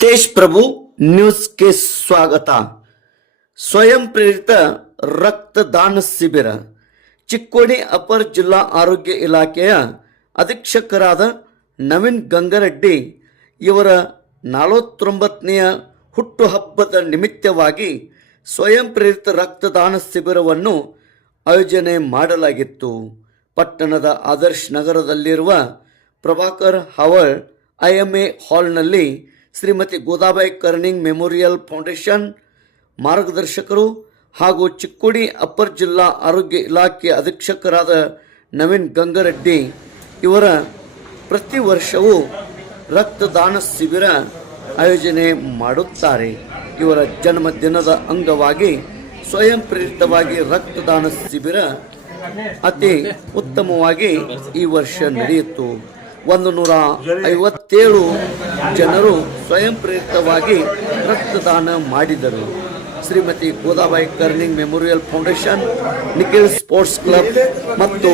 ತೇಜ್ ಪ್ರಭು ನ್ಯೂಸ್ಗೆ ಸ್ವಾಗತ. ಸ್ವಯಂ ಪ್ರೇರಿತ ರಕ್ತದಾನ ಶಿಬಿರ. ಚಿಕ್ಕೋಡಿ ಅಪರ ಜಿಲ್ಲಾ ಆರೋಗ್ಯ ಇಲಾಖೆಯ ಅಧೀಕ್ಷಕರಾದ ನವೀನ್ ಗಂಗರೆಡ್ಡಿ ಇವರ ನಲವತ್ತೊಂಬತ್ತನೆಯ ಹುಟ್ಟುಹಬ್ಬದ ನಿಮಿತ್ತವಾಗಿ ಸ್ವಯಂ ಪ್ರೇರಿತ ರಕ್ತದಾನ ಶಿಬಿರವನ್ನು ಆಯೋಜನೆ ಮಾಡಲಾಗಿತ್ತು. ಪಟ್ಟಣದ ಆದರ್ಶ್ ನಗರದಲ್ಲಿರುವ ಪ್ರಭಾಕರ್ ಹವಳ್ ಎ ಹಾಲ್ನಲ್ಲಿ ಶ್ರೀಮತಿ ಗೋದಾಬಾಯಿ ಕರ್ನಿಂಗ್ ಮೆಮೋರಿಯಲ್ ಫೌಂಡೇಶನ್ ಮಾರ್ಗದರ್ಶಕರು ಹಾಗೂ ಚಿಕ್ಕೋಡಿ ಅಪ್ಪರ್ ಜಿಲ್ಲಾ ಆರೋಗ್ಯ ಇಲಾಖೆ ಅಧೀಕ್ಷಕರಾದ ನವೀನ್ ಗಂಗರೆಡ್ಡಿ ಇವರ ಪ್ರತಿ ವರ್ಷವೂ ರಕ್ತದಾನ ಶಿಬಿರ ಆಯೋಜನೆ ಮಾಡುತ್ತಾರೆ. ಇವರ ಜನ್ಮದಿನದ ಅಂಗವಾಗಿ ಸ್ವಯಂ ಪ್ರೇರಿತವಾಗಿ ರಕ್ತದಾನ ಶಿಬಿರ ಅತಿ ಉತ್ತಮವಾಗಿ ಈ ವರ್ಷ ನಡೆಯಿತು. ಒಂದು ನೂರ ಐವತ್ತೇಳು ಜನರು ಸ್ವಯಂ ಪ್ರೇರಿತವಾಗಿ ರಕ್ತದಾನ ಮಾಡಿದರು. Shrimati Godabai Karning memorial foundation, Nikhil sports club ಮತ್ತು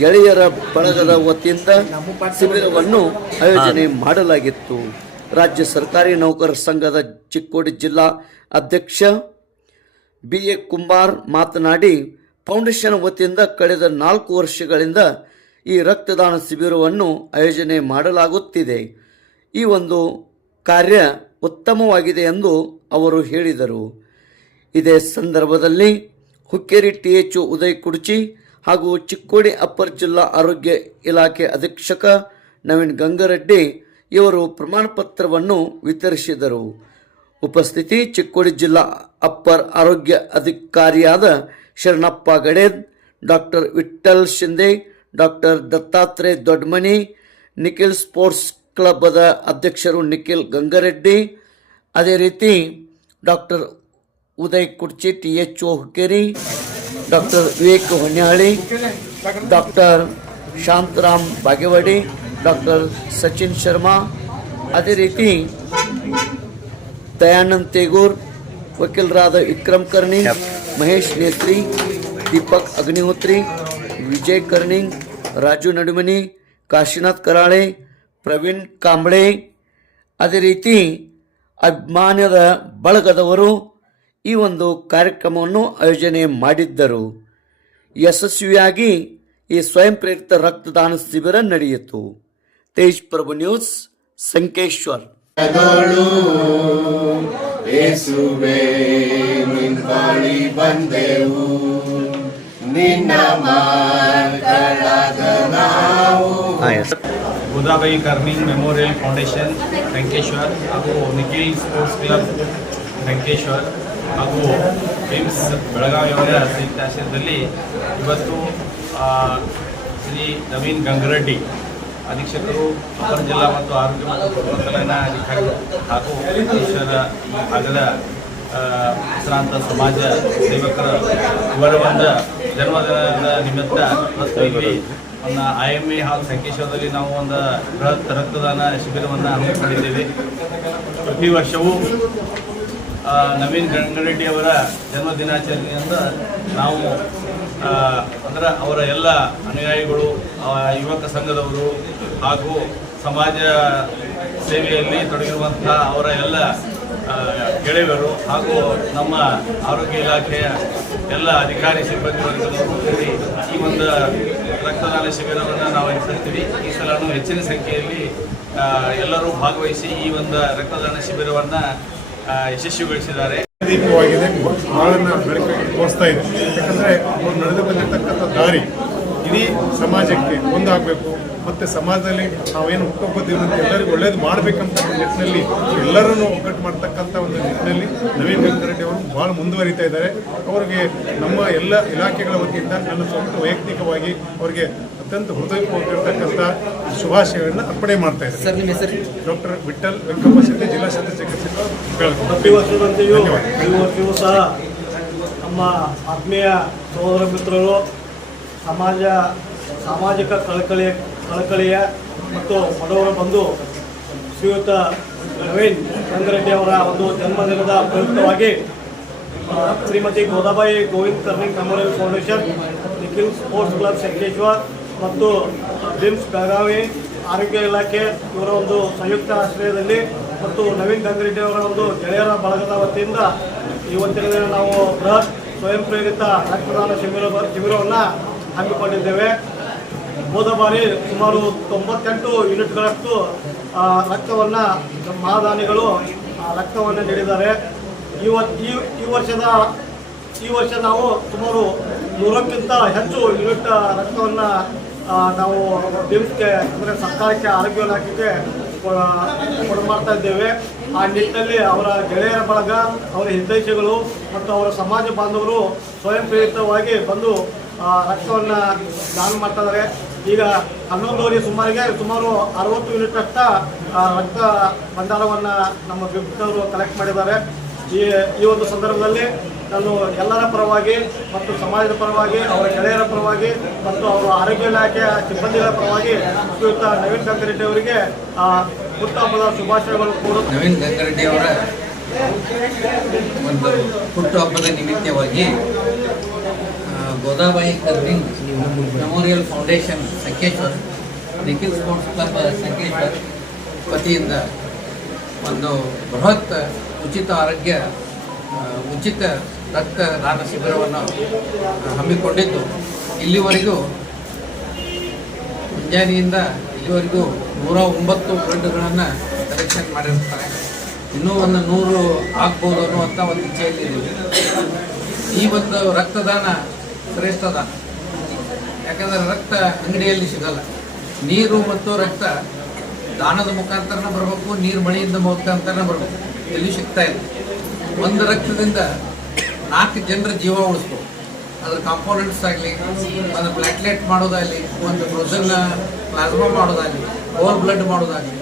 ಗೆಳೆಯರ ಬಳಗದ ವತಿಯಿಂದ ಶಿಬಿರವನ್ನು ಆಯೋಜನೆ ಮಾಡಲಾಗಿತ್ತು. ರಾಜ್ಯ ಸರ್ಕಾರಿ ನೌಕರರ ಸಂಘದ ಚಿಕ್ಕೋಡಿ ಜಿಲ್ಲಾ ಅಧ್ಯಕ್ಷ ಬಿ ಎ ಕುಂಬಾರ್ ಮಾತನಾಡಿ, ಫೌಂಡೇಶನ್ ವತಿಯಿಂದ ಕಳೆದ ನಾಲ್ಕು ವರ್ಷಗಳಿಂದ ಈ ರಕ್ತದಾನ ಶಿಬಿರವನ್ನು ಆಯೋಜನೆ ಮಾಡಲಾಗುತ್ತಿದೆ. ಈ ಒಂದು ಕಾರ್ಯ ಉತ್ತಮವಾಗಿದೆ ಎಂದು ಅವರು ಹೇಳಿದರು. ಇದೇ ಸಂದರ್ಭದಲ್ಲಿ ಹುಕ್ಕೇರಿ ಟಿ ಎಚ್ ಉದಯ್ ಕುಡ್ಚಿ ಹಾಗೂ ಚಿಕ್ಕೋಡಿ ಅಪ್ಪರ್ ಜಿಲ್ಲಾ ಆರೋಗ್ಯ ಇಲಾಖೆ ಅಧೀಕ್ಷಕ ನವೀನ್ ಗಂಗರೆಡ್ಡಿ ಇವರು ಪ್ರಮಾಣ ಪತ್ರವನ್ನು ವಿತರಿಸಿದರು. ಉಪಸ್ಥಿತಿ ಚಿಕ್ಕೋಡಿ ಜಿಲ್ಲಾ ಅಪ್ಪರ್ ಆರೋಗ್ಯ ಅಧಿಕಾರಿಯಾದ Sharanappa Gaded, doctor Vithal Shinde doctor Dattatreya Dodmani, Nikhil sports ಕ್ಲಬ್ದ ಅಧ್ಯಕ್ಷರು ನಿಖಿಲ್ ಗಂಗರೆಡ್ಡಿ, ಅದೇ ರೀತಿ doctor Uday Kurchi, T H O Hukkeri doctor Vivek Honyali, doctor Shantaram Bagewadi, doctor Sachin Sharma, ಅದೇ ರೀತಿ ದಯಾನಂದ್ ತೇಗೂರ್, ವಕೀಲರಾದ ವಿಕ್ರಮ್ ಕರ್ನಿಂಗ್ ಮಹೇಶ್ ನೇತ್ರಿ, ದೀಪಕ್ ಅಗ್ನಿಹೋತ್ರಿ, ವಿಜಯ್ ಕರ್ನಿಂಗ್ ರಾಜು ನಡುಮನಿ, ಕಾಶಿನಾಥ್ ಕರಾಳೆ ಪ್ರವೀಣ್ ಕಾಂಬಳೆ. ಅದೇ ರೀತಿ ಅಭಿಮಾನದ ಬಳಗದವರು ಈ ಒಂದು ಕಾರ್ಯಕ್ರಮವನ್ನು ಆಯೋಜನೆ ಮಾಡಿದ್ದರು. ಯಶಸ್ವಿಯಾಗಿ ಈ ಸ್ವಯಂ ಪ್ರೇರಿತ ರಕ್ತದಾನ ಶಿಬಿರ ನಡೆಯಿತು. ತೇಜ್ ಪ್ರಭು ನ್ಯೂಸ್ ಸಂಕೇಶ್ವರ್. ಬಂದೆವು. ನಿನ್ನ ಗೋದಾಬಾಯಿ ಕರ್ನಿಂಗ್ ಮೆಮೋರಿಯಲ್ ಫೌಂಡೇಶನ್ ವೆಂಕಟೇಶ್ವರ್ ಹಾಗೂ ನಿಖಿಲ್ ಸ್ಪೋರ್ಟ್ಸ್ ಕ್ಲಬ್ ವೆಂಕಟೇಶ್ವರ್ ಹಾಗೂ ಏಮ್ಸ್ ಬೆಳಗಾವಿ ಅವರ ಸಂಯುಕ್ತಾಶ್ರಯದಲ್ಲಿ ಇವತ್ತು ಶ್ರೀ ನವೀನ್ ಗಂಗರೆಡ್ಡಿ ಅಧೀಕ್ಷಕರು, ಅಪರ ಜಿಲ್ಲಾ ಮತ್ತು ಆರೋಗ್ಯ ಮತ್ತು ಕುಟುಂಬ ಅಧಿಕಾರಿಗಳು ಹಾಗೂ ಈಶ್ವರ ಭಾಗದ ಹೆಸರಾಂತ ಸಮಾಜ ಸೇವಕರ ಇವರ ಒಂದು ಜನ್ಮದಿನದ ನಿಮಿತ್ತ ಮತ್ತು ಇಲ್ಲಿ ಒಂದು ಐ ಎಂ ಎ ಹಾಲ್ ಸಂಕೇಶ್ವರದಲ್ಲಿ ನಾವು ಒಂದು ಬೃಹತ್ ರಕ್ತದಾನ ಶಿಬಿರವನ್ನು ಹಮ್ಮಿಕೊಂಡಿದ್ದೇವೆ. ಪ್ರತಿ ವರ್ಷವೂ ನವೀನ್ ಗಂಗರೆಡ್ಡಿ ಅವರ ಜನ್ಮ ದಿನಾಚರಣೆಯಿಂದ ನಾವು ಅಂದರೆ ಅವರ ಎಲ್ಲ ಅನುಯಾಯಿಗಳು ಯುವಕ ಸಂಘದವರು ಹಾಗೂ ಸಮಾಜ ಸೇವೆಯಲ್ಲಿ ತೊಡಗಿರುವಂಥ ಅವರ ಎಲ್ಲ ಗೆಳೆಯರು ಹಾಗೂ ನಮ್ಮ ಆರೋಗ್ಯ ಇಲಾಖೆಯ ಎಲ್ಲ ಅಧಿಕಾರಿ ಸಿಬ್ಬಂದಿ ವರ್ಗದವರು ಈ ಒಂದು ರಕ್ತದಾನ ಶಿಬಿರವನ್ನು ನಾವು ನಡೆಸ್ತೀವಿ ಈ ಸಲನೂ ಹೆಚ್ಚಿನ ಸಂಖ್ಯೆಯಲ್ಲಿ ಎಲ್ಲರೂ ಭಾಗವಹಿಸಿ ಈ ಒಂದು ರಕ್ತದಾನ ಶಿಬಿರವನ್ನು ಯಶಸ್ವಿಗೊಳಿಸಿದ್ದಾರೆ. ದೀಪವಾಗಿದೆ. ಬಾಳನ್ನ ಬೆಳಕು ತೋರಿಸ್ತಾ ಇದೆ. ಯಾಕಂದ್ರೆ ಅವ್ರು ನಡೆದು ಬಂದಿರತಕ್ಕಂಥ ದಾರಿ ಇಡೀ ಸಮಾಜಕ್ಕೆ ಒಂದಾಗಬೇಕು. ಮತ್ತೆ ಸಮಾಜದಲ್ಲಿ ನಾವೇನು ಹುಟ್ಟುಹಬ್ಬದ ಅಂತ ಎಲ್ಲರಿಗೂ ಒಳ್ಳೇದು ಮಾಡಬೇಕಂತ ನಿಟ್ಟಿನಲ್ಲಿ ಎಲ್ಲರನ್ನು ಒಗ್ಗಟ್ಟು ಮಾಡ್ತಕ್ಕಂಥ ನಿಟ್ಟಿನಲ್ಲಿ ನವೀನ್ ರೆಡ್ಡಿ ಅವರು ಭಾಳ ಮುಂದುವರಿತಾ ಇದ್ದಾರೆ. ಅವರಿಗೆ ನಮ್ಮ ಎಲ್ಲ ಇಲಾಖೆಗಳ ವತಿಯಿಂದ ನನ್ನ ಸ್ವಂತ ವೈಯಕ್ತಿಕವಾಗಿ ಅವರಿಗೆ ಅತ್ಯಂತ ಹೃದಯಪೂರ್ವಕರ್ತಕ್ಕಂಥ ಶುಭಾಶಯಗಳನ್ನು ಅರ್ಪಣೆ ಮಾಡ್ತಾ ಇದ್ದಾರೆ ಸರ್ ನಿಮ್ಮ ಹೆಸರು? ಡಾಕ್ಟರ್ ವಿಠಲ್ ವೆಂಕಪ್ಪ ಶೆಟ್ಟಿ ಜಿಲ್ಲಾ ಶಸ್ತ್ರ ವರ್ಷವೂ ಸಹ. ನಮ್ಮ ಆತ್ಮೀಯ ಸಹೋದರ ಮಿತ್ರರು ಸಮಾಜ ಸಾಮಾಜಿಕ ಕಳಕಳಿಯ ಕಳಕಳಿಯ ಮತ್ತು ಬಡವರ ಬಂದು ಶ್ರೀಯುತ ನವೀನ್ ಚಂದ್ರೆಡ್ಡಿ ಅವರ ಒಂದು ಜನ್ಮದಿನದ ಪ್ರಯುಕ್ತವಾಗಿ Shrimati Godabai Govind Karning memorial foundation, Nikhil sports club Sankeshwar ಮತ್ತು ಜಿಮ್ಸ್ ಬೆಳಗಾವಿ ಆರೋಗ್ಯ ಇಲಾಖೆ ಇವರ ಒಂದು ಸಂಯುಕ್ತ ಆಶ್ರಯದಲ್ಲಿ ಮತ್ತು ನವೀನ್ ಗಂಗರೆಡ್ಡಿ ಅವರ ಒಂದು ಗೆಳೆಯರ ಬಳಗದ ವತಿಯಿಂದ ಇವತ್ತಿನ ದಿನ ನಾವು ಬೃಹತ್ ಸ್ವಯಂ ಪ್ರೇರಿತ ರಕ್ತದಾನ ಶಿಬಿರ ಶಿಬಿರವನ್ನು ಹಮ್ಮಿಕೊಂಡಿದ್ದೇವೆ. ಹೋದ ಬಾರಿ ಸುಮಾರು ತೊಂಬತ್ತೆಂಟು ಯೂನಿಟ್ಗಳಷ್ಟು ರಕ್ತವನ್ನು, ಮಹಾದಾನಿಗಳು ರಕ್ತವನ್ನು ನೀಡಿದ್ದಾರೆ. ಇವತ್ತು ಈ ವರ್ಷದ, ಈ ವರ್ಷ ನಾವು ಸುಮಾರು ನೂರಕ್ಕಿಂತ ಹೆಚ್ಚು ಯೂನಿಟ್ ರಕ್ತವನ್ನು ನಾವು ಬಿಮ್ಸ್ಗೆ ಅಂದರೆ ಸರ್ಕಾರಕ್ಕೆ ಆರೋಗ್ಯ ಇಲಾಖೆಗೆ ಮಾಡ್ತಾ ಇದ್ದೇವೆ. ಆ ನಿಟ್ಟಿನಲ್ಲಿ ಅವರ ಗೆಳೆಯರ ಬಳಗ, ಅವರ ಹಿತೈಷಿಗಳು ಮತ್ತು ಅವರ ಸಮಾಜ ಬಾಂಧವರು ಸ್ವಯಂ ಪ್ರೇರಿತವಾಗಿ ಬಂದು ರಕ್ತವನ್ನು ದಾನ ಮಾಡ್ತಾ ಇದ್ದಾರೆ ಈಗ ಹನ್ನೊಂದುವರೆ ಸುಮಾರಿಗೆ, ಸುಮಾರು ಅರವತ್ತು ಯೂನಿಟ್ ರಕ್ತ ರಕ್ತ ಭಂಡಾರವನ್ನು ನಮ್ಮ ಅವರು ಕಲೆಕ್ಟ್ ಮಾಡಿದ್ದಾರೆ. ಈ ಈ ಒಂದು ಸಂದರ್ಭದಲ್ಲಿ ನಾನು ಎಲ್ಲರ ಪರವಾಗಿ ಮತ್ತು ಸಮಾಜದ ಪರವಾಗಿ, ಅವರ ಗೆಳೆಯರ ಪರವಾಗಿ ಮತ್ತು ಅವರ ಆರೋಗ್ಯ ಇಲಾಖೆಯ ಸಿಬ್ಬಂದಿಗಳ ಪರವಾಗಿ ಶ್ರೀಯುತ ನವೀನ್ ಗಂಗರೆಡ್ಡಿ ಅವರಿಗೆ ಹುಟ್ಟುಹಬ್ಬದ ಶುಭಾಶಯಗಳು ಕೂಡ ನವೀನ್ ಗಂಗರೆಡ್ಡಿ ಅವರ ಒಂದು ಹುಟ್ಟುಹಬ್ಬದ ನಿಮಿತ್ತವಾಗಿ Godabai Karning memorial foundation Sankeshwar Nikhil sports club Sankeshwar ವತಿಯಿಂದ ಒಂದು ಬೃಹತ್ ಉಚಿತ ಆರೋಗ್ಯ ಆ, ಉಚಿತ ರಕ್ತದಾನ ಶಿಬಿರವನ್ನು ಆ, ಹಮ್ಮಿಕೊಂಡಿದ್ದು. ಇಲ್ಲಿವರೆಗೂ ಮುಂಜಾನೆಯಿಂದ ಇಲ್ಲಿವರೆಗೂ ನೂರ ಒಂಬತ್ತು ಬ್ಲಡ್ಗಳನ್ನು ಕಲೆಕ್ಷನ್ ಮಾಡಿರ್ತಾರೆ. ಇನ್ನೂ ಒಂದು ನೂರು ಆಗ್ಬೋದು ಅನ್ನುವಂಥ ಒಂದು ಇಚ್ಛೆಯಲ್ಲಿ ಈ ಒಂದು ರಕ್ತದಾನ ಶ್ರೇಷ್ಠ ದಾನ ಯಾಕಂದರೆ ರಕ್ತ ಅಂಗಡಿಯಲ್ಲಿ ಸಿಗಲ್ಲ. ನೀರು ಮತ್ತು ರಕ್ತ ದಾನದ ಮುಖಾಂತರನ ಬರಬೇಕು, ನೀರು ಮಳೆಯಿಂದ ಮುಖಾಂತರನ ಬರಬೇಕು. ಎಲ್ಲಿ ಸಿಗ್ತಾ ಇಲ್ಲ. ಒಂದು ರಕ್ತದಿಂದ ನಾಲ್ಕು ಜನರ ಜೀವ ಉಳಿಸ್ಬೋದು. ಅದ್ರ ಕಾಂಪೋನೆಂಟ್ಸ್ ಆಗಲಿ, ಒಂದು ಪ್ಲಾಟ್ಲೆಟ್ ಮಾಡೋದಾಗಲಿ, ಒಂದು ಫ್ರೋಸನ್ ಪ್ಲಾಸ್ಮಾ ಮಾಡೋದಾಗಲಿ ಓವರ್ ಬ್ಲಡ್ ಮಾಡೋದಾಗಲಿ